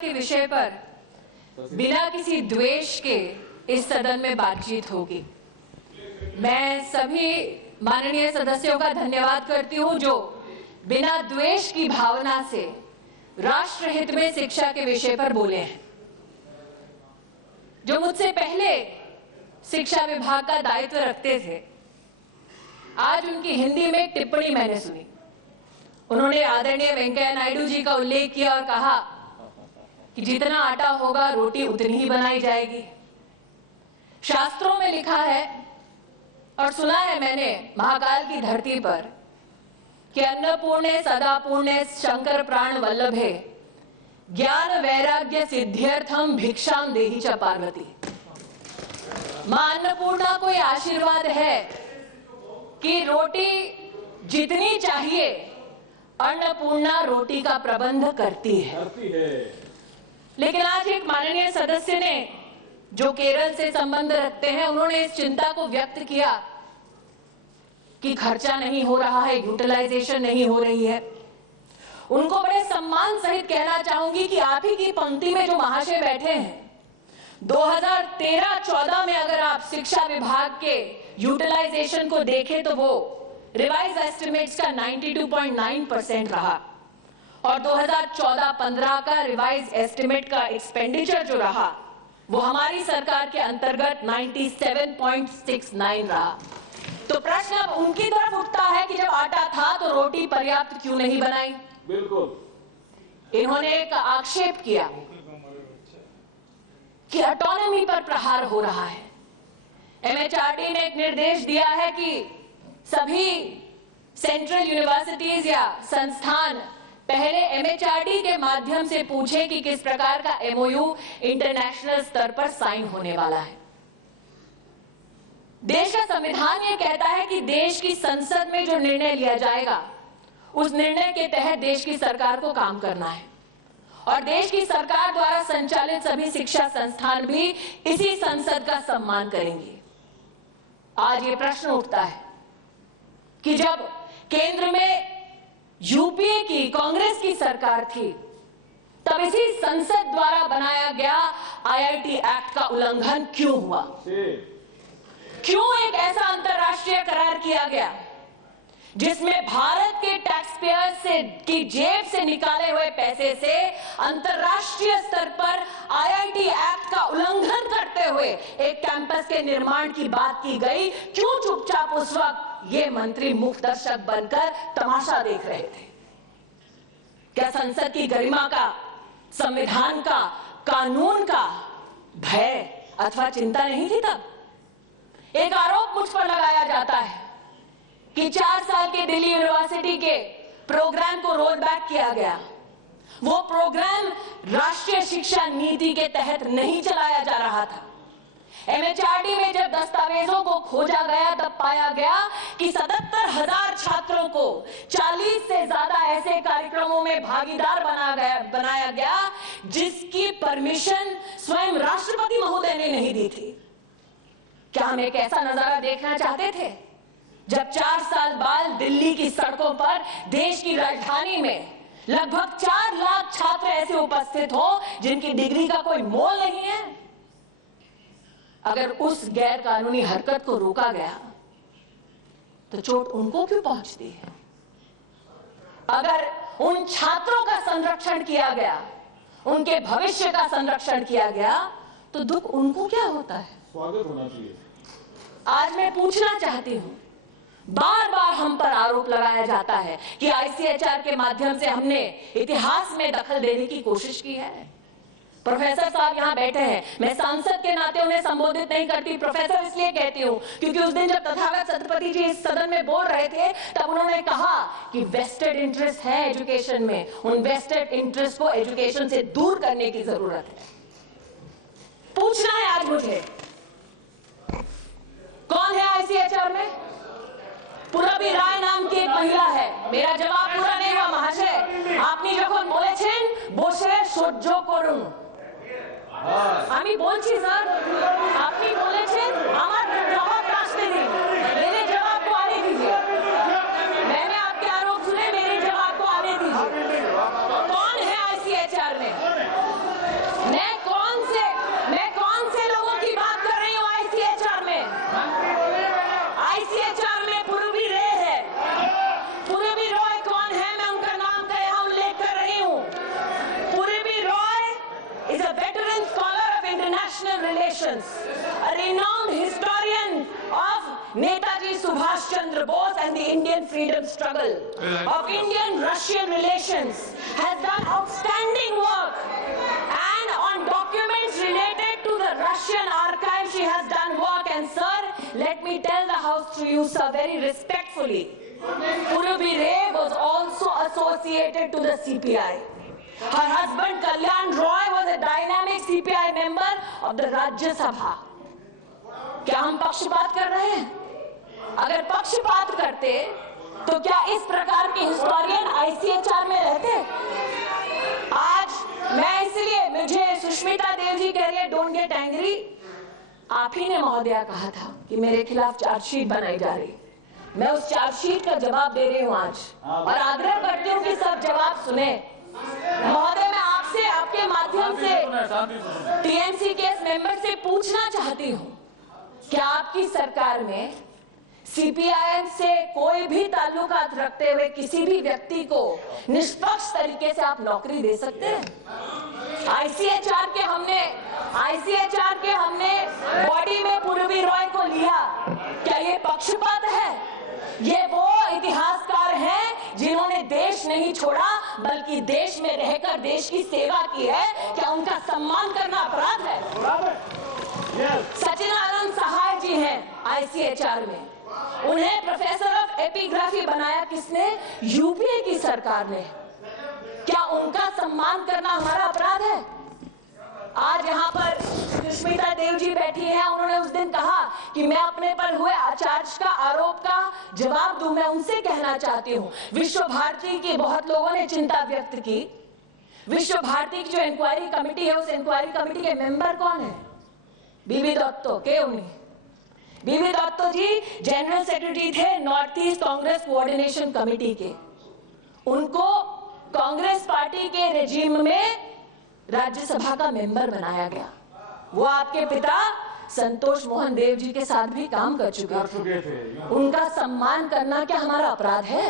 के विषय पर बिना किसी द्वेष के इस सदन में बातचीत होगी। मैं सभी माननीय सदस्यों का धन्यवाद करती हूं जो बिना द्वेष की भावना से राष्ट्र हित में शिक्षा के विषय पर बोले हैं। जो मुझसे पहले शिक्षा विभाग का दायित्व रखते थे, आज उनकी हिंदी में एक टिप्पणी मैंने सुनी। उन्होंने आदरणीय वेंकैया नायडू जी का उल्लेख किया और कहा कि जितना आटा होगा रोटी उतनी ही बनाई जाएगी। शास्त्रों में लिखा है और सुना है मैंने महाकाल की धरती पर कि अन्नपूर्णे सदापूर्णे शंकर प्राण वल्लभे ज्ञान वैराग्य सिद्ध्यर्थम भिक्षाम देहि च पार्वती। मां अन्नपूर्णा को यह आशीर्वाद है कि रोटी जितनी चाहिए अन्नपूर्णा रोटी का प्रबंध करती है। लेकिन आज एक माननीय सदस्य ने जो केरल से संबंध रखते हैं, उन्होंने इस चिंता को व्यक्त किया कि खर्चा नहीं हो रहा है, यूटिलाइजेशन नहीं हो रही है। उनको बड़े सम्मान सहित कहना चाहूंगी कि आप ही की पंक्ति में जो महाशय बैठे हैं, 2013-14 में अगर आप शिक्षा विभाग के यूटिलाइजेशन को देखें तो वो रिवाइज एस्टिमेट्स का 92.9% रहा और 2014-15 का रिवाइज एस्टिमेट का एक्सपेंडिचर जो रहा वो हमारी सरकार के अंतर्गत 97.69 रहा। तो प्रश्न अब उनकी तरफ उठता है कि जब आटा था तो रोटी पर्याप्त क्यों नहीं बनाई। बिल्कुल इन्होंने एक आक्षेप किया कि ऑटोनॉमी पर प्रहार हो रहा है। एमएचआरडी ने एक निर्देश दिया है कि सभी सेंट्रल यूनिवर्सिटीज या संस्थान पहले एमएचआरडी के माध्यम से पूछे कि किस प्रकार का एमओयू इंटरनेशनल स्तर पर साइन होने वाला है। देश का संविधान ये कहता है कि देश की संसद में जो निर्णय लिया जाएगा उस निर्णय के तहत देश की सरकार को काम करना है और देश की सरकार द्वारा संचालित सभी शिक्षा संस्थान भी इसी संसद का सम्मान करेंगे। आज ये प्रश्न उठता है कि जब केंद्र में यूपीए की कांग्रेस की सरकार थी तब इसी संसद द्वारा बनाया गया आईआईटी एक्ट का उल्लंघन क्यों हुआ? क्यों एक ऐसा अंतर्राष्ट्रीय करार किया गया जिसमें भारत के टैक्स पेयर से की जेब से निकाले हुए पैसे से अंतर्राष्ट्रीय स्तर पर आईआईटी एक्ट का उल्लंघन करते हुए एक कैंपस के निर्माण की बात की गई? क्यों चुपचाप उस वक्त ये मंत्री मुख्य दर्शक बनकर तमाशा देख रहे थे? क्या संसद की गरिमा का, संविधान का, कानून का भय अथवा चिंता नहीं थी तब? एक आरोप मुझ पर लगाया जाता है कि 4 साल के दिल्ली यूनिवर्सिटी के प्रोग्राम को रोल बैक किया गया। वो प्रोग्राम राष्ट्रीय शिक्षा नीति के तहत नहीं चलाया जा रहा था। एमएचआरडी में जब दस्तावेजों को खोजा गया तब पाया गया कि 77,000 छात्रों को 40 से ज्यादा ऐसे कार्यक्रमों में भागीदार बनाया गया जिसकी परमिशन स्वयं राष्ट्रपति महोदय ने नहीं दी थी। क्या हम एक ऐसा नजारा देखना चाहते थे जब 4 साल बाद दिल्ली की सड़कों पर देश की राजधानी में लगभग 4 लाख छात्र ऐसे उपस्थित हो जिनकी डिग्री का कोई मोल नहीं है? अगर उस गैर कानूनी हरकत को रोका गया तो चोट उनको क्यों पहुंचती है? अगर उन छात्रों का संरक्षण किया गया, उनके भविष्य का संरक्षण किया गया तो दुख उनको क्या होता है? स्वागत होना चाहिए। आज मैं पूछना चाहती हूं, बार बार हम पर आरोप लगाया जाता है कि आईसीएचआर के माध्यम से हमने इतिहास में दखल देने की कोशिश की है। प्रोफेसर साहब यहां बैठे हैं, मैं सांसद के नाते उन्हें संबोधित नहीं करती, प्रोफेसर इसलिए कहती हूं क्योंकि उस दिन जब तथागत सतपति जी इस सदन में बोल रहे थे तब उन्होंने कहा कि वेस्टेड इंटरेस्ट है एजुकेशन में, उन वेस्टेड इंटरेस्ट को एजुकेशन से दूर करने की जरूरत है। पूछना है आज मुझे, कौन है आईसीएचआर में? পুরবী রায় নাম की एक महिला है। मेरा जवाब पूरा नहीं हुआ महाशय। আপনি যখন বলেছেন বসে সহ্য করুন, আমি বলছি স্যার, আপনি বলেছেন আমার জবাব আসতে দিন, मेरे जवाब को आने दीजिए। मैंने आपके आरोप सुने, मेरे जवाब को आने दीजिए। कौन है आईसीएचआर में? relations, a renowned historian of Netaji Subhash Chandra Bose and the Indian freedom struggle, of Indian-Russian relations, has done outstanding work. And on documents related to the Russian archive, she has done work. And sir, let me tell the House to you, sir, very respectfully, Purvi Ray was also associated to the CPI. Her husband Kalyan Roy was a dynamic CPI member of the Rajya Sabha. क्या हम पक्षपात कर रहे हैं? अगर पक्षपात करते तो क्या इस प्रकार के हिस्टोरियन ICHR में रहते? आज मैं इसलिए, मुझे सुष्मिता देव जी कह रही है डोंट गेट एंग्री, आप ही ने महोदया कहा था कि मेरे खिलाफ चार्जशीट बनाई जा रही, मैं उस चार्जशीट का जवाब दे रही हूं आज, और आग्रह करती हूं कि सब जवाब सुने। महोदय, मैं आपसे, आपके माध्यम से TMC केस मेंबर से पूछना चाहती हूं, क्या आपकी सरकार में CPIM से कोई भी ताल्लुकात रखते हुए किसी भी व्यक्ति को निष्पक्ष तरीके से आप नौकरी दे सकते हैं? ICHR के हमने बॉडी में पूर्वी रॉय को लिया, क्या ये पक्षपात है? ये वो इतिहासकार हैं जिन्होंने देश नहीं छोड़ा बल्कि देश में रहकर देश की सेवा की है, क्या उनका सम्मान करना अपराध है? सचिनानंद सहाय जी हैं ICHR में, उन्हें प्रोफेसर ऑफ एपिग्राफी बनाया किसने? यूपीए की सरकार ने। क्या उनका सम्मान करना हमारा अपराध है? आज यहाँ पर सुष्मिता देव जी बैठी हैं, उन्होंने उस दिन कहा कि मैं अपने पर हुए आचार्य का आरोप का जवाब दूं। मैं उनसे कहना चाहती हूँ, विश्व भारती की बहुत लोगों ने चिंता व्यक्त की, विश्व भारती की जो इंक्वायरी कमेटी है, उस इंक्वायरी कमेटी के मेंबर कौन है? बीबी दत्तो के उन्हीं, बीबी दत्तो जी जनरल सेक्रेटरी थे north east Congress coordination committee के, उनको कांग्रेस पार्टी के रेजिम में राज्यसभा का मेंबर बनाया गया। वो आपके पिता संतोष मोहन देव जी के साथ भी काम कर चुके थे। उनका सम्मान करना क्या हमारा अपराध है?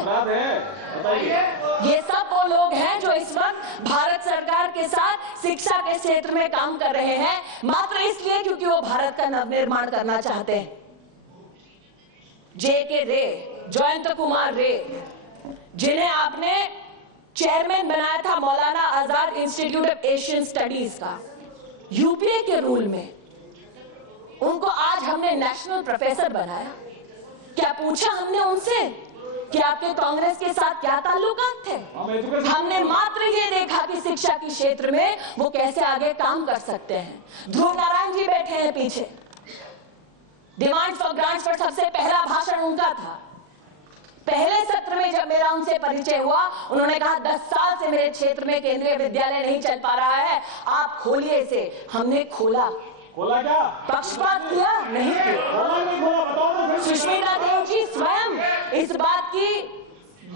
ये सब वो लोग हैं जो इस वक्त भारत सरकार के साथ शिक्षा के क्षेत्र में काम कर रहे हैं, मात्र इसलिए क्योंकि वो भारत का नवनिर्माण करना चाहते हैं। JK रे, जयंत कुमार रे, जिन्हें आपने चेयरमैन बनाया था Maulana Azad institute of Asian studies का, यूपीए के रूल में, उनको आज हमने नेशनल प्रोफेसर बनाया। क्या पूछा हमने उनसे कि आपके कांग्रेस के साथ क्या ताल्लुकात थे? हमने मात्र ये देखा कि शिक्षा के क्षेत्र में वो कैसे आगे काम कर सकते हैं। ध्रुव नारायण जी बैठे हैं पीछे, डिमांड फॉर ग्रांट्स पर सबसे पहला भाषण उनका था। पहले सत्र में जब मेरा उनसे परिचय हुआ, उन्होंने कहा 10 साल से मेरे क्षेत्र में केंद्रीय विद्यालय नहीं चल पा रहा है, आप खोलिए इसे। हमने खोला क्या? पक्षपात किया? नहीं किया। सुष्मिता देव जी स्वयं इस बात की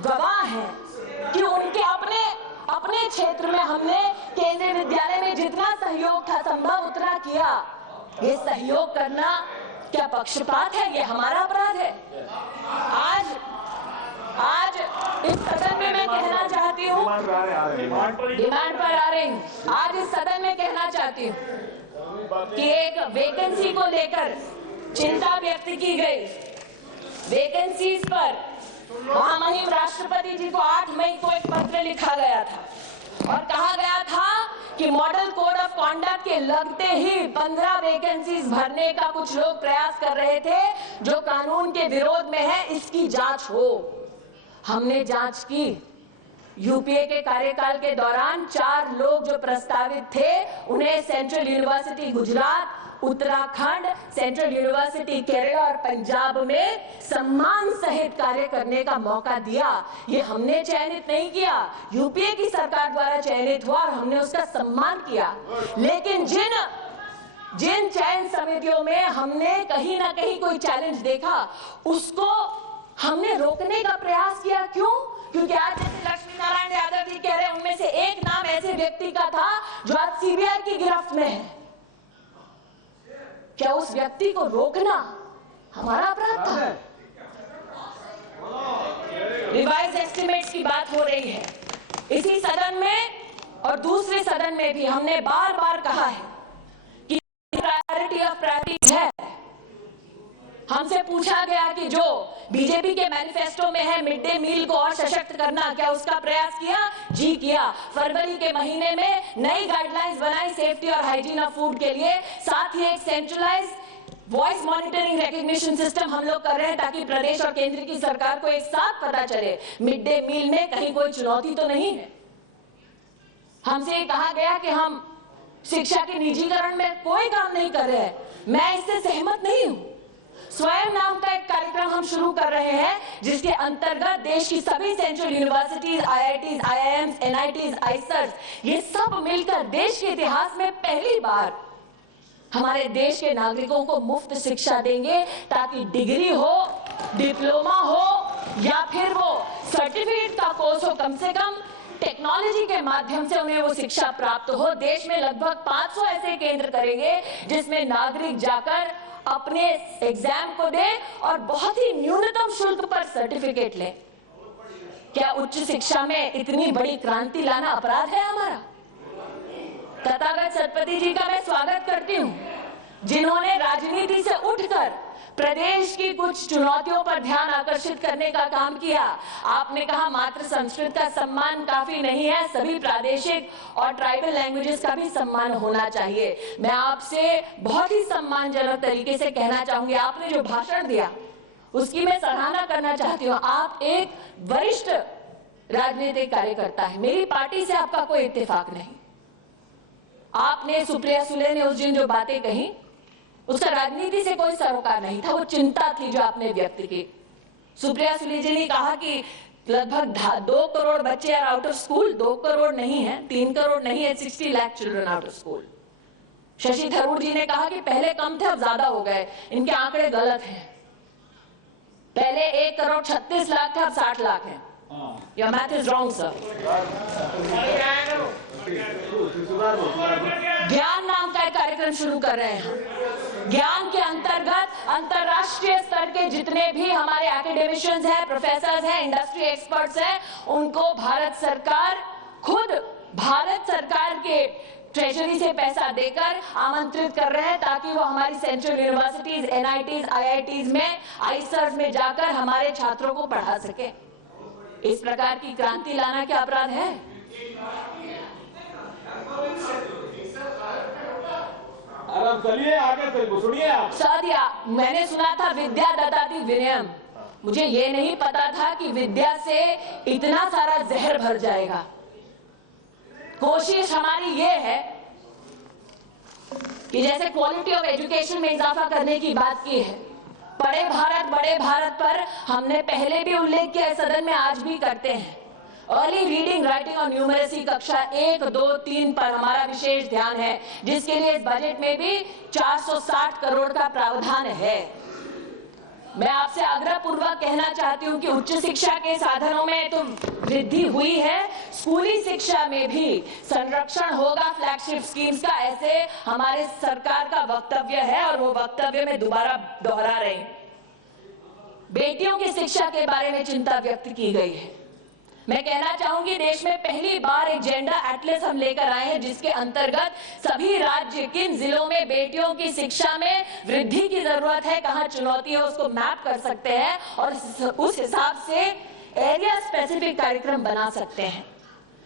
गवाह हैं कि उनके अपने क्षेत्र में हमने केंद्रीय विद्यालय में जितना सहयोग था संभव उतना किया। ये सहयोग करना क्या पक्षपात है? ये हमारा अपराध है। आज इस सदन में मैं कहना चाहती हूँ, डिमांड पर आ रही हूँ, आज इस सदन में कहना चाहती हूँ कि एक वैकेंसी को लेकर चिंता व्यक्त की गई। वैकेंसीज पर महामहिम राष्ट्रपति जी को 8 मई को एक पत्र लिखा गया था और कहा गया था कि मॉडल कोड ऑफ कॉन्डक्ट के लगते ही 15 वैकेंसीज भरने का कुछ लोग प्रयास कर रहे थे जो कानून के विरोध में है, इसकी जांच हो। हमने जांच की। यूपीए के कार्यकाल के दौरान 4 लोग जो प्रस्तावित थे, उन्हें central university Gujarat, Uttarakhand, central university Kerala और पंजाब में सम्मान सहित कार्य करने का मौका दिया। ये हमने चयनित नहीं किया, यूपीए की सरकार द्वारा चयनित हुआ और हमने उसका सम्मान किया। लेकिन जिन चयन समितियों में हमने कहीं ना कहीं कोई चैलेंज देखा, उसको हमने रोकने का प्रयास किया। क्यों? क्योंकि आज जैसे लक्ष्मी नारायण यादव जी कह रहे हैं, उनमें से एक नाम ऐसे व्यक्ति का था जो आज सीबीआई की गिरफ्त में है। क्या उस व्यक्ति को रोकना हमारा अपराध था? रिवाइज एस्टिमेट्स की बात हो रही है इसी सदन में और दूसरे सदन में भी। हमने बार बार कहा है कि प्रायोरिटी है। हमसे पूछा गया कि जो बीजेपी के मैनिफेस्टो में है मिड डे मील को और सशक्त करना, क्या उसका प्रयास किया? जी किया। फरवरी के महीने में नई गाइडलाइंस बनाई सेफ्टी और हाइजीन ऑफ फूड के लिए। साथ ही एक centralise voice monitoring recognition system हम लोग कर रहे हैं ताकि प्रदेश और केंद्र की सरकार को एक साथ पता चले मिड डे मील में कहीं कोई चुनौती तो नहीं है। हमसे ये कहा गया कि हम शिक्षा के निजीकरण में कोई काम नहीं कर रहे हैं। मैं इससे सहमत नहीं हूं। स्वयं नाम का एक कार्यक्रम हम शुरू कर रहे हैं जिसके अंतर्गत देश की सभी central universities, IITs, IIMs, NITs, IISERs, ये सब मिलकर देश के इतिहास में पहली बार हमारे देश के नागरिकों को मुफ्त शिक्षा देंगे ताकि डिग्री हो, डिप्लोमा हो या फिर वो सर्टिफिकेट का कोर्स हो, कम से कम टेक्नोलॉजी के माध्यम से उन्हें वो शिक्षा प्राप्त हो। देश में लगभग 500 ऐसे केंद्र करेंगे जिसमें नागरिक जाकर अपने एग्जाम को दे और बहुत ही न्यूनतम शुल्क पर सर्टिफिकेट ले। क्या उच्च शिक्षा में इतनी बड़ी क्रांति लाना अपराध है हमारा? तथागत सतपति जी का मैं स्वागत करती हूं, जिन्होंने राजनीति से उठकर प्रदेश की कुछ चुनौतियों पर ध्यान आकर्षित करने का काम किया। आपने कहा मात्र संस्कृत का सम्मान काफी नहीं है, सभी प्रादेशिक और ट्राइबल लैंग्वेजेस का भी सम्मान होना चाहिए। मैं आपसे बहुत ही सम्मानजनक तरीके से कहना चाहूंगी, आपने जो भाषण दिया उसकी मैं सराहना करना चाहती हूँ। आप एक वरिष्ठ राजनीतिक कार्यकर्ता है, मेरी पार्टी से आपका कोई इत्तेफाक नहीं। आपने, सुप्रिया सुले ने उस दिन जो बातें कही उसका राजनीति से कोई सरोकार नहीं था, वो चिंता थी जो आपने व्यक्त की। सुप्रिया सुले जी ने कहा कि लगभग 2 करोड़ बच्चे are out of school. 2 crore नहीं है, 3 करोड़ नहीं है, 60 lakh children out of school. Shashi Tharoor ji ने कहा कि पहले कम थे अब ज्यादा हो गए, इनके आंकड़े गलत हैं। पहले 1 करोड़ 36 लाख थे, अब 60 लाख है। Your math is wrong sir. ज्ञान नाम का एक कार्यक्रम शुरू कर रहे हैं। ज्ञान के अंतर्गत अंतरराष्ट्रीय स्तर के जितने भी हमारे एकेडमिशियंस हैं, प्रोफेसर्स हैं, इंडस्ट्री एक्सपर्ट्स हैं, उनको भारत सरकार खुद भारत सरकार के ट्रेजरी से पैसा देकर आमंत्रित कर रहे हैं ताकि वो हमारी सेंट्रल यूनिवर्सिटीज, एनआईटीज, आईआईटीज में, आईसर्स में जाकर हमारे छात्रों को पढ़ा सके। इस प्रकार की क्रांति लाना क्या अपराध है? चलिए आगे सुनिए आप। सादिया, मैंने सुना था विद्या ददाति विनयम। मुझे ये नहीं पता था कि विद्या से इतना सारा जहर भर जाएगा। कोशिश हमारी ये है कि जैसे क्वालिटी ऑफ एजुकेशन में इजाफा करने की बात की है, पढ़े भारत बड़े भारत पर हमने पहले भी उल्लेख किया है सदन में, आज भी करते हैं। अर्ली रीडिंग, राइटिंग और न्यूमरेसी कक्षा 1, 2, 3 पर हमारा विशेष ध्यान है, जिसके लिए इस बजट में भी 460 करोड़ का प्रावधान है। मैं आपसे आग्रह पूर्वक कहना चाहती हूं कि उच्च शिक्षा के साधनों में तो वृद्धि हुई है, स्कूली शिक्षा में भी संरक्षण होगा फ्लैगशिप स्कीम्स का, ऐसे हमारे सरकार का वक्तव्य है और वो वक्तव्य में दोबारा दोहरा रहे हैं। बेटियों की शिक्षा के बारे में चिंता व्यक्त की गई है। मैं कहना चाहूंगी देश में पहली बार एक जेंडर एटलस हम लेकर आए हैं जिसके अंतर्गत सभी राज्य किन जिलों में बेटियों की शिक्षा में वृद्धि की जरूरत है, कहां चुनौती है, उसको मैप कर सकते हैं और उस हिसाब से एरिया स्पेसिफिक कार्यक्रम बना सकते हैं।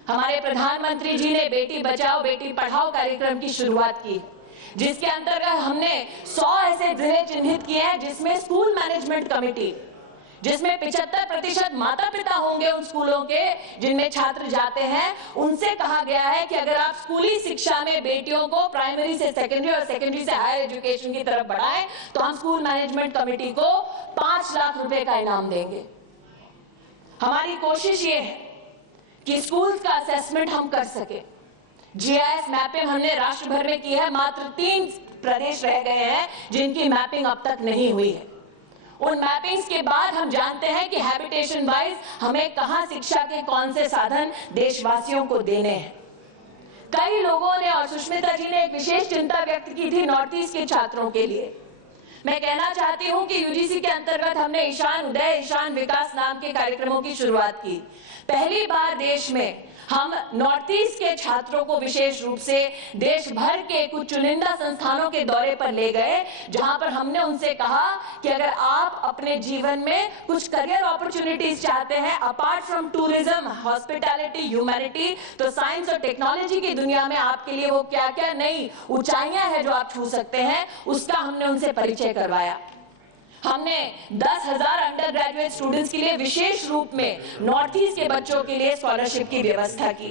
हमारे प्रधानमंत्री जी ने बेटी बचाओ बेटी पढ़ाओ कार्यक्रम की शुरुआत की, जिसके अंतर्गत हमने 100 ऐसे जिले चिन्हित किए हैं जिसमें स्कूल मैनेजमेंट कमेटी, जिसमें 75% माता पिता होंगे उन स्कूलों के जिनमें छात्र जाते हैं, उनसे कहा गया है कि अगर आप स्कूली शिक्षा में बेटियों को प्राइमरी से सेकेंडरी और सेकेंडरी से हायर एजुकेशन की तरफ बढ़ाएं तो हम स्कूल मैनेजमेंट कमेटी को 5 लाख रुपए का इनाम देंगे। हमारी कोशिश ये है कि स्कूल्स का असेसमेंट हम कर सके। जीआईएस मैपिंग हमने राष्ट्र भर में की है, मात्र 3 प्रदेश रह गए हैं जिनकी मैपिंग अब तक नहीं हुई है। उन मैपिंग्स के बाद हम जानते हैं कि हैबिटेशन वाइज हमें कहां शिक्षा के कौन से साधन देशवासियों को देने हैं। कई लोगों ने और सुष्मिता जी ने एक विशेष चिंता व्यक्त की थी नॉर्थ ईस्ट के छात्रों के लिए। मैं कहना चाहती हूं कि यूजीसी के अंतर्गत हमने ईशान उदय, ईशान विकास नाम के कार्यक्रमों की शुरुआत की। पहली बार देश में हम नॉर्थ ईस्ट के छात्रों को विशेष रूप से देश भर के कुछ चुनिंदा संस्थानों के दौरे पर ले गए, जहां पर हमने उनसे कहा कि अगर आप अपने जीवन में कुछ करियर अपॉर्चुनिटीज चाहते हैं apart from tourism, hospitality, humanity, तो साइंस और टेक्नोलॉजी की दुनिया में आपके लिए वो क्या क्या नई ऊंचाइयां हैं जो आप छू सकते हैं, उसका हमने उनसे परिचय करवाया। हमने 10,000 अंडर ग्रेजुएट स्टूडेंट्स के लिए विशेष रूप में नॉर्थ ईस्ट के बच्चों के लिए स्कॉलरशिप की व्यवस्था की।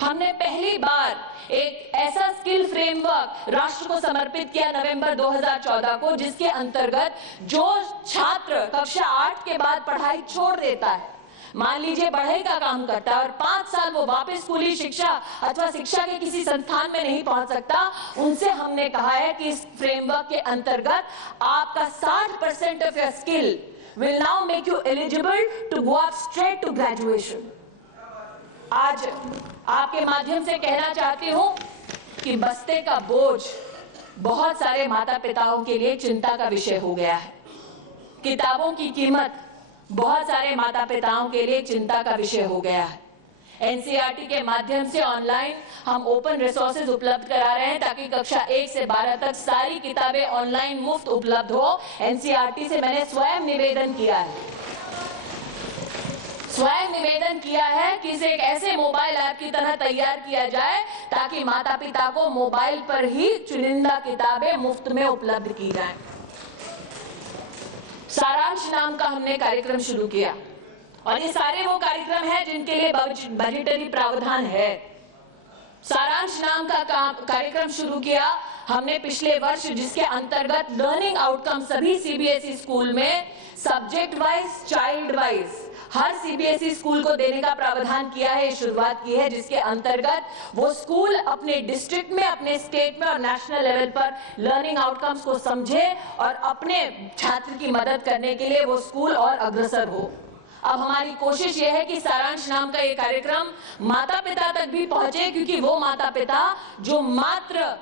हमने पहली बार एक ऐसा स्किल फ्रेमवर्क राष्ट्र को समर्पित किया नवंबर 2014 को, जिसके अंतर्गत जो छात्र कक्षा 8 के बाद पढ़ाई छोड़ देता है, मान लीजिए बढ़ई का काम करता है और 5 साल वो वापस स्कूली शिक्षा अथवा शिक्षा के किसी संस्थान में नहीं पहुंच सकता, उनसे हमने कहा है कि इस फ्रेमवर्क के अंतर्गत आपका 60% of your skill will now make you eligible to go up straight to graduation. आज आपके माध्यम से कहना चाहती हूं कि बस्ते का बोझ बहुत सारे माता पिताओं के लिए चिंता का विषय हो गया है। किताबों की कीमत बहुत सारे माता पिताओं के लिए चिंता का विषय हो गया है। एनसीईआरटी के माध्यम से ऑनलाइन हम ओपन रिसोर्सेज उपलब्ध करा रहे हैं ताकि कक्षा 1 से 12 तक सारी किताबें ऑनलाइन मुफ्त उपलब्ध हो। एनसीईआरटी से मैंने स्वयं निवेदन किया है कि इसे एक ऐसे मोबाइल ऐप की तरह तैयार किया जाए ताकि माता पिता को मोबाइल पर ही चुनिंदा किताबें मुफ्त में उपलब्ध की जाएं। सारांश नाम का हमने कार्यक्रम शुरू किया और ये सारे वो कार्यक्रम हैं जिनके लिए बजटरी प्रावधान है। सारांश नाम का कार्यक्रम शुरू किया हमने पिछले वर्ष, जिसके अंतर्गत लर्निंग आउटकम सभी सीबीएसई स्कूल में सब्जेक्ट वाइज, चाइल्ड वाइज हर सीबीएसई स्कूल को देने का प्रावधान किया है, शुरुआत की है, जिसके अंतर्गत वो स्कूल अपने डिस्ट्रिक्ट में, अपने स्टेट में और नेशनल लेवल पर लर्निंग आउटकम्स को समझे और अपने छात्र की मदद करने के लिए वो स्कूल और अग्रसर हो। अब हमारी कोशिश ये है कि सारांश नाम का ये कार्यक्रम माता पिता तक भी पहुंचे, क्योंकि वो माता पिता जो मात्र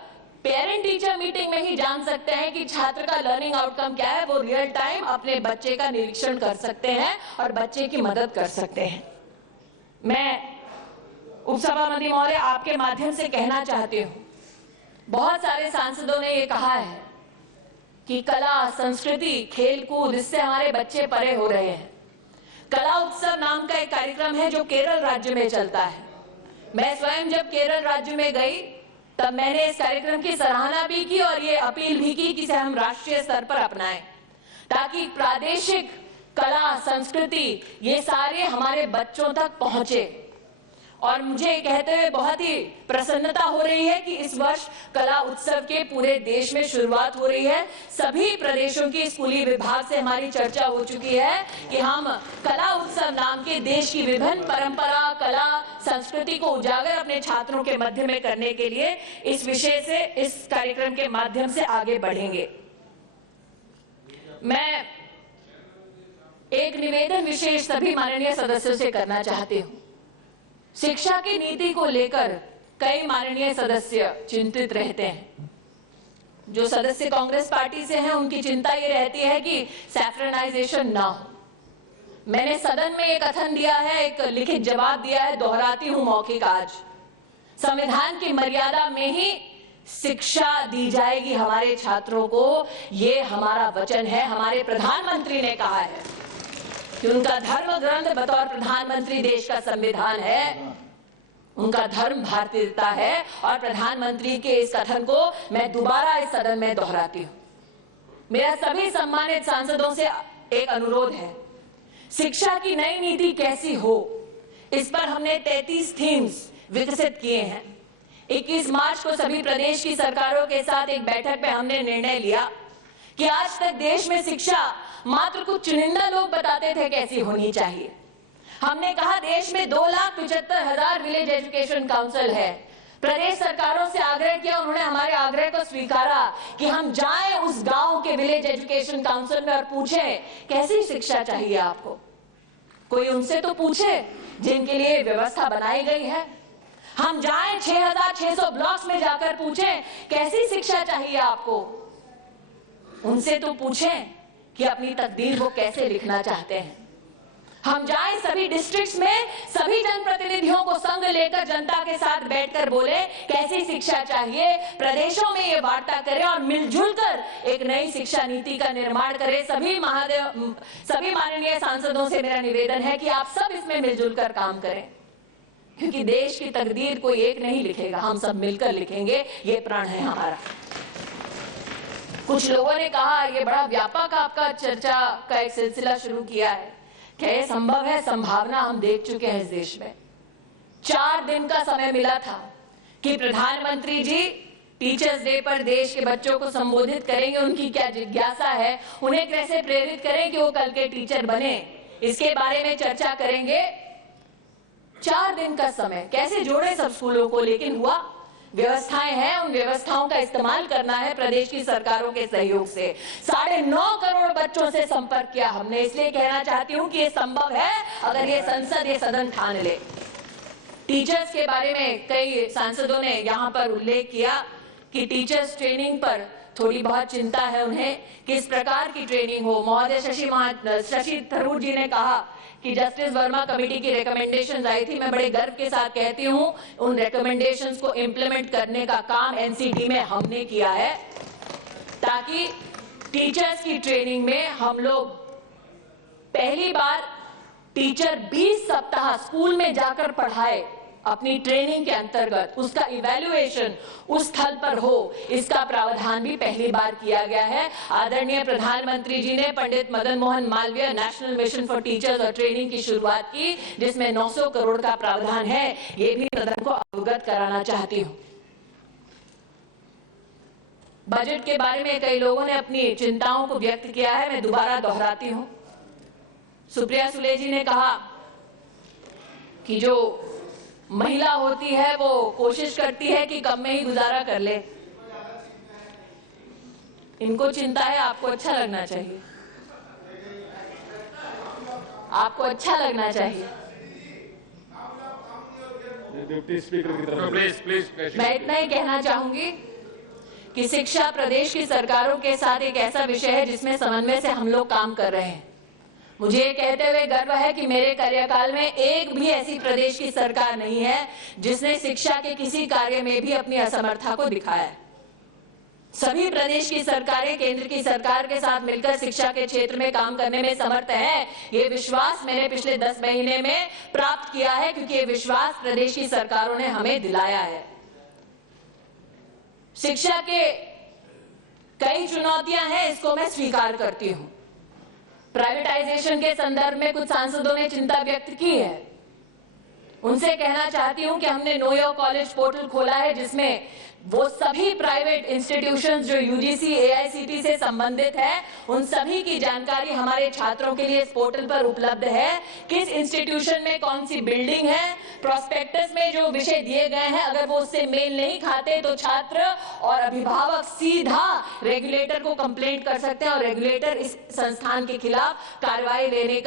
पेरेंट टीचर मीटिंग में ही जान सकते हैं कि छात्र का लर्निंग आउटकम क्या है, वो रियल टाइम अपने बच्चे का निरीक्षण कर सकते हैं और बच्चे की मदद कर सकते हैं। मैं उपसभापति महोदय आपके माध्यम से कहना चाहती हूं, बहुत सारे सांसदों ने ये कहा है कि कला, संस्कृति, खेल कूद, इससे हमारे बच्चे परे हो रहे हैं। कला उत्सव नाम का एक कार्यक्रम है जो केरल राज्य में चलता है। मैं स्वयं जब केरल राज्य में गई तब मैंने इस कार्यक्रम की सराहना भी की और ये अपील भी की कि इसे हम राष्ट्रीय स्तर पर अपनाएं, ताकि प्रादेशिक कला, संस्कृति ये सारे हमारे बच्चों तक पहुंचे। और मुझे कहते हुए बहुत ही प्रसन्नता हो रही है कि इस वर्ष कला उत्सव के पूरे देश में शुरुआत हो रही है। सभी प्रदेशों की स्कूली विभाग से हमारी चर्चा हो चुकी है कि हम कला उत्सव नाम के देश की विभिन्न परंपरा, कला, संस्कृति को उजागर अपने छात्रों के मध्य में करने के लिए इस विषय से, इस कार्यक्रम के माध्यम से आगे बढ़ेंगे। मैं एक निवेदन विशेष सभी माननीय सदस्यों से करना चाहती हूँ। शिक्षा की नीति को लेकर कई माननीय सदस्य चिंतित रहते हैं। जो सदस्य कांग्रेस पार्टी से हैं उनकी चिंता ये रहती है कि सैफ्रनाइजेशन ना हो। मैंने सदन में एक कथन दिया है, एक लिखित जवाब दिया है, दोहराती हूं मौखिक आज। संविधान की मर्यादा में ही शिक्षा दी जाएगी हमारे छात्रों को, ये हमारा वचन है। हमारे प्रधानमंत्री ने कहा है कि उनका धर्म ग्रंथ बतौर प्रधानमंत्री देश का संविधान है, उनका धर्म भारतीयता है। और प्रधानमंत्री के इस कथन को मैं दोबारा इस सदन में दोहराती हूं। मेरा सभी सम्मानित सांसदों से एक अनुरोध है, शिक्षा की नई नीति कैसी हो, इस पर हमने 33 थीम्स विकसित किए हैं। 21 मार्च को सभी प्रदेश की सरकारों के साथ एक बैठक में हमने निर्णय लिया कि आज तक देश में शिक्षा मात्र कुछ चुनिंदा लोग बताते थे कैसी होनी चाहिए। हमने कहा देश में 2,75,000 विलेज एजुकेशन काउंसिल है। प्रदेश सरकारों से आग्रह किया, उन्होंने हमारे आग्रह को स्वीकारा कि हम जाएं उस गांव के विलेज एजुकेशन काउंसिल में और पूछें कैसी शिक्षा चाहिए आपको। कोई उनसे तो पूछे जिनके लिए व्यवस्था बनाई गई है। हम जाएं 6,600 ब्लॉक्स में जाकर पूछें कैसी शिक्षा चाहिए आपको। उनसे तो पूछें कि अपनी तकदीर वो कैसे लिखना चाहते हैं। हम जाएं सभी डिस्ट्रिक्ट्स में, सभी जनप्रतिनिधियों को संग लेकर जनता के साथ बैठकर बोले कैसी शिक्षा चाहिए, प्रदेशों में ये वार्ता करें और मिलजुल कर एक नई शिक्षा नीति का निर्माण करें। सभी माननीय सांसदों से मेरा निवेदन है कि आप सब इसमें मिलजुल कर काम करें, क्योंकि देश की तकदीर कोई एक नहीं लिखेगा, हम सब मिलकर लिखेंगे, ये प्रण है हमारा। कुछ लोगों ने कहा ये बड़ा व्यापक आपका चर्चा का एक सिलसिला शुरू किया है, क्या ये संभव है? संभावना हम देख चुके हैं इस देश में। 4 दिन का समय मिला था कि प्रधानमंत्री जी टीचर्स डे पर देश के बच्चों को संबोधित करेंगे, उनकी क्या जिज्ञासा है, उन्हें कैसे प्रेरित करें कि वो कल के टीचर बने, इसके बारे में चर्चा करेंगे। 4 दिन का समय कैसे जोड़े सब स्कूलों को, लेकिन हुआ। व्यवस्थाएं हैं, उन व्यवस्थाओं का इस्तेमाल करना है प्रदेश की सरकारों के सहयोग से। 9.5 करोड़ बच्चों से संपर्क किया हमने, इसलिए कहना चाहती हूं कि ये संभव है अगर ये संसद ये सदन ठान ले। टीचर्स के बारे में कई सांसदों ने यहां पर उल्लेख किया कि टीचर्स ट्रेनिंग पर थोड़ी बहुत चिंता है उन्हें, किस प्रकार की ट्रेनिंग हो। महोदय शशि थरूर जी ने कहा कि जस्टिस वर्मा कमेटी की रिकमेंडेशंस आई थी, मैं बड़े गर्व के साथ कहती हूं उन रिकमेंडेशंस को इंप्लीमेंट करने का काम एनसीटी में हमने किया है, ताकि टीचर्स की ट्रेनिंग में हम लोग पहली बार टीचर 20 सप्ताह स्कूल में जाकर पढ़ाए अपनी ट्रेनिंग के अंतर्गत, उसका इवैल्यूएशन उस स्थल पर हो, इसका प्रावधान भी पहली बार किया गया है। आदरणीय प्रधानमंत्री जी ने Pandit Madan Mohan Malaviya national mission for teachers और ट्रेनिंग की शुरुआत की, जिसमें 900 करोड़ का प्रावधान है। ये भी सदन को अवगत कराना चाहती हूं। बजट के बारे में कई लोगों ने अपनी चिंताओं को व्यक्त किया है, मैं दोबारा दोहराती हूं। सुप्रिया सुले जी ने कहा कि जो महिला होती है वो कोशिश करती है कि कम में ही गुजारा कर ले। इनको चिंता है, आपको अच्छा लगना चाहिए, आपको अच्छा लगना चाहिए। डिप्टी स्पीकर की तरफ प्लीज मैं इतना ही कहना चाहूंगी कि शिक्षा प्रदेश की सरकारों के साथ एक ऐसा विषय है जिसमें समन्वय से हम लोग काम कर रहे हैं। मुझे ये कहते हुए गर्व है कि मेरे कार्यकाल में एक भी ऐसी प्रदेश की सरकार नहीं है जिसने शिक्षा के किसी कार्य में भी अपनी असमर्थता को दिखाया है। सभी प्रदेश की सरकारें केंद्र की सरकार के साथ मिलकर शिक्षा के क्षेत्र में काम करने में समर्थ है। ये विश्वास मैंने पिछले 10 महीने में प्राप्त किया है, क्योंकि ये विश्वास प्रदेश की सरकारों ने हमें दिलाया है। शिक्षा के कई चुनौतियां हैं, इसको मैं स्वीकार करती हूं। प्राइवेटाइजेशन के संदर्भ में कुछ सांसदों ने चिंता व्यक्त की है, उनसे कहना चाहती हूं कि हमने नो योर कॉलेज पोर्टल खोला है, जिसमें वो सभी प्राइवेट इंस्टीट्यूशंस जो यूजीसी एआईसीटी से संबंधित है, उन सभी की जानकारी हमारे छात्रों के लिए इस पोर्टल पर उपलब्ध है। किस इंस्टीट्यूशन में कौन सी बिल्डिंग है, प्रोस्पेक्टस में जो विषय दिए गए हैं अगर वो उससे मेल नहीं खाते तो छात्र और अभिभावक सीधा रेगुलेटर को कंप्लेंट कर सकते हैं और रेगुलेटर इस संस्थान के खिलाफ कार्रवाई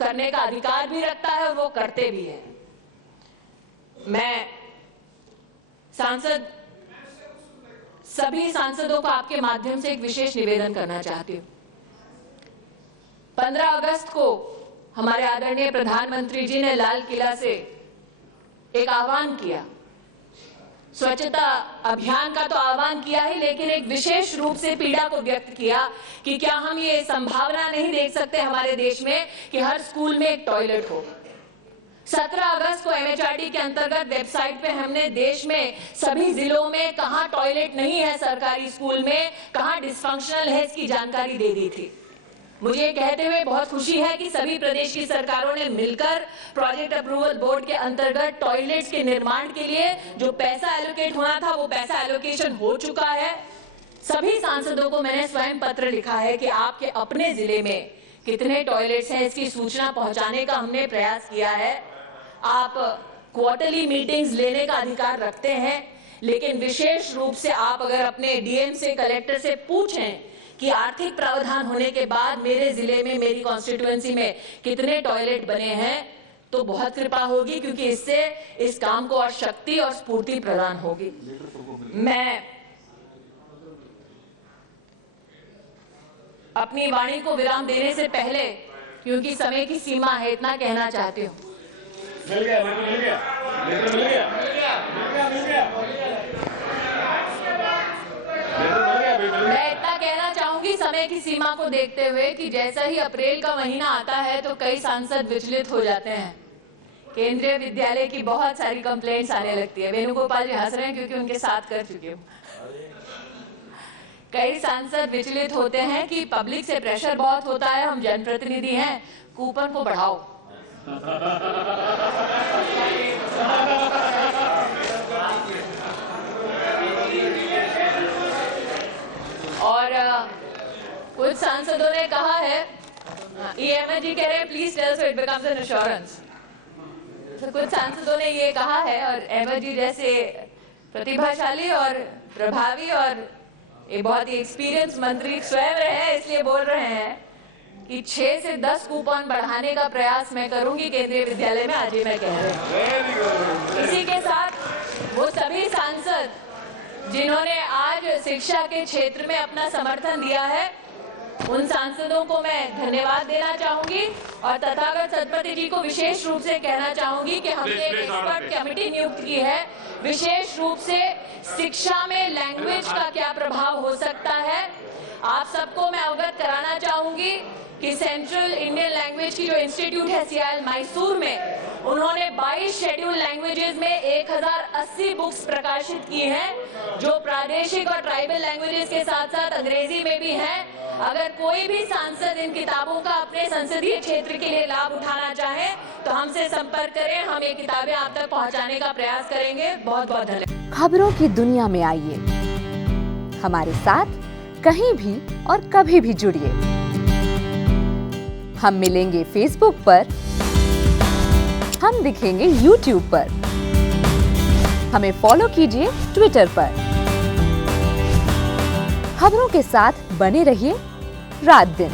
करने का अधिकार भी रखता है और वो करते भी है। मैं सभी सांसदों को आपके माध्यम से एक विशेष निवेदन करना चाहती हूं। 15 अगस्त को हमारे आदरणीय प्रधानमंत्री जी ने लाल किला से एक आह्वान किया, स्वच्छता अभियान का तो आह्वान किया ही, लेकिन एक विशेष रूप से पीड़ा को व्यक्त किया कि क्या हम ये संभावना नहीं देख सकते हमारे देश में कि हर स्कूल में एक टॉयलेट हो। 17 अगस्त को एमएचआरडी के अंतर्गत वेबसाइट पे हमने देश में सभी जिलों में कहां टॉयलेट नहीं है सरकारी स्कूल में, कहां डिसफंक्शनल है, इसकी जानकारी दे दी थी। मुझे कहते हुए बहुत खुशी है कि सभी प्रदेश की सरकारों ने मिलकर प्रोजेक्ट अप्रूवल बोर्ड के अंतर्गत टॉयलेट्स के निर्माण के लिए जो पैसा एलोकेट होना था वो पैसा एलोकेशन हो चुका है। सभी सांसदों को मैंने स्वयं पत्र लिखा है कि आपके अपने जिले में कितने टॉयलेट्स हैं, इसकी सूचना पहुंचाने का हमने प्रयास किया है। आप क्वार्टरली मीटिंग्स लेने का अधिकार रखते हैं, लेकिन विशेष रूप से आप अगर अपने डीएम से, कलेक्टर से पूछें कि आर्थिक प्रावधान होने के बाद मेरे जिले में, मेरी कॉन्स्टिट्यूएंसी में कितने टॉयलेट बने हैं, तो बहुत कृपा होगी, क्योंकि इससे इस काम को और शक्ति और स्फूर्ति प्रदान होगी। मैं अपनी वाणी को विराम देने से पहले, क्योंकि समय की सीमा है, इतना कहना चाहती हूँ। मिल गया, मिल गया, मिल गया, मिल गया। मैं इतना कहना चाहूंगी समय की सीमा को देखते हुए कि जैसा ही अप्रैल का महीना आता है तो कई सांसद विचलित हो जाते हैं। केंद्रीय विद्यालय की बहुत सारी कंप्लेंट्स आने लगती है। वेणुगोपाल जी हंस रहे हैं क्योंकि उनके साथ कर चुकी हूँ। कई सांसद विचलित होते हैं कि पब्लिक से प्रेशर बहुत होता है, हम जनप्रतिनिधि हैं, कूपन को बढ़ाओ। और कुछ सांसदों ने कहा है, EMA जी कह रहे हैं please tell so it becomes an assurance. तो कुछ सांसदों ने ये कहा है, और अहमद जी जैसे प्रतिभाशाली और प्रभावी और एक बहुत ही एक्सपीरियंस मंत्री स्वयं रहे, इसलिए बोल रहे हैं कि 6 से 10 कूपन बढ़ाने का प्रयास मैं करूंगी केंद्रीय विद्यालय में, आज ही मैं कह रही हूँ। इसी के साथ वो सभी सांसद जिन्होंने आज शिक्षा के क्षेत्र में अपना समर्थन दिया है, उन सांसदों को मैं धन्यवाद देना चाहूंगी और तथागत सतपति जी को विशेष रूप से कहना चाहूंगी कि हमने एक एक्सपर्ट कमेटी नियुक्त की है, विशेष रूप से शिक्षा में लैंग्वेज का क्या प्रभाव हो सकता है। आप सबको मैं अवगत कराना चाहूंगी कि सेंट्रल इंडियन लैंग्वेज की जो इंस्टीट्यूट है CIL मैसूर में, उन्होंने 22 शेड्यूल लैंग्वेजेस में 1080 बुक्स प्रकाशित की हैं, जो प्रादेशिक और ट्राइबल लैंग्वेजेस के साथ साथ अंग्रेजी में भी हैं। अगर कोई भी सांसद इन किताबों का अपने संसदीय क्षेत्र के लिए लाभ उठाना चाहे तो हमसे संपर्क करें, हम ये किताबें आप तक पहुंचाने का प्रयास करेंगे। बहुत बहुत धन्यवाद। खबरों की दुनिया में आइए, हमारे साथ कहीं भी और कभी भी जुड़िए। हम मिलेंगे फेसबुक पर, हम दिखेंगे यूट्यूब पर, हमें फॉलो कीजिए ट्विटर पर। खबरों के साथ बने रहिए रात दिन।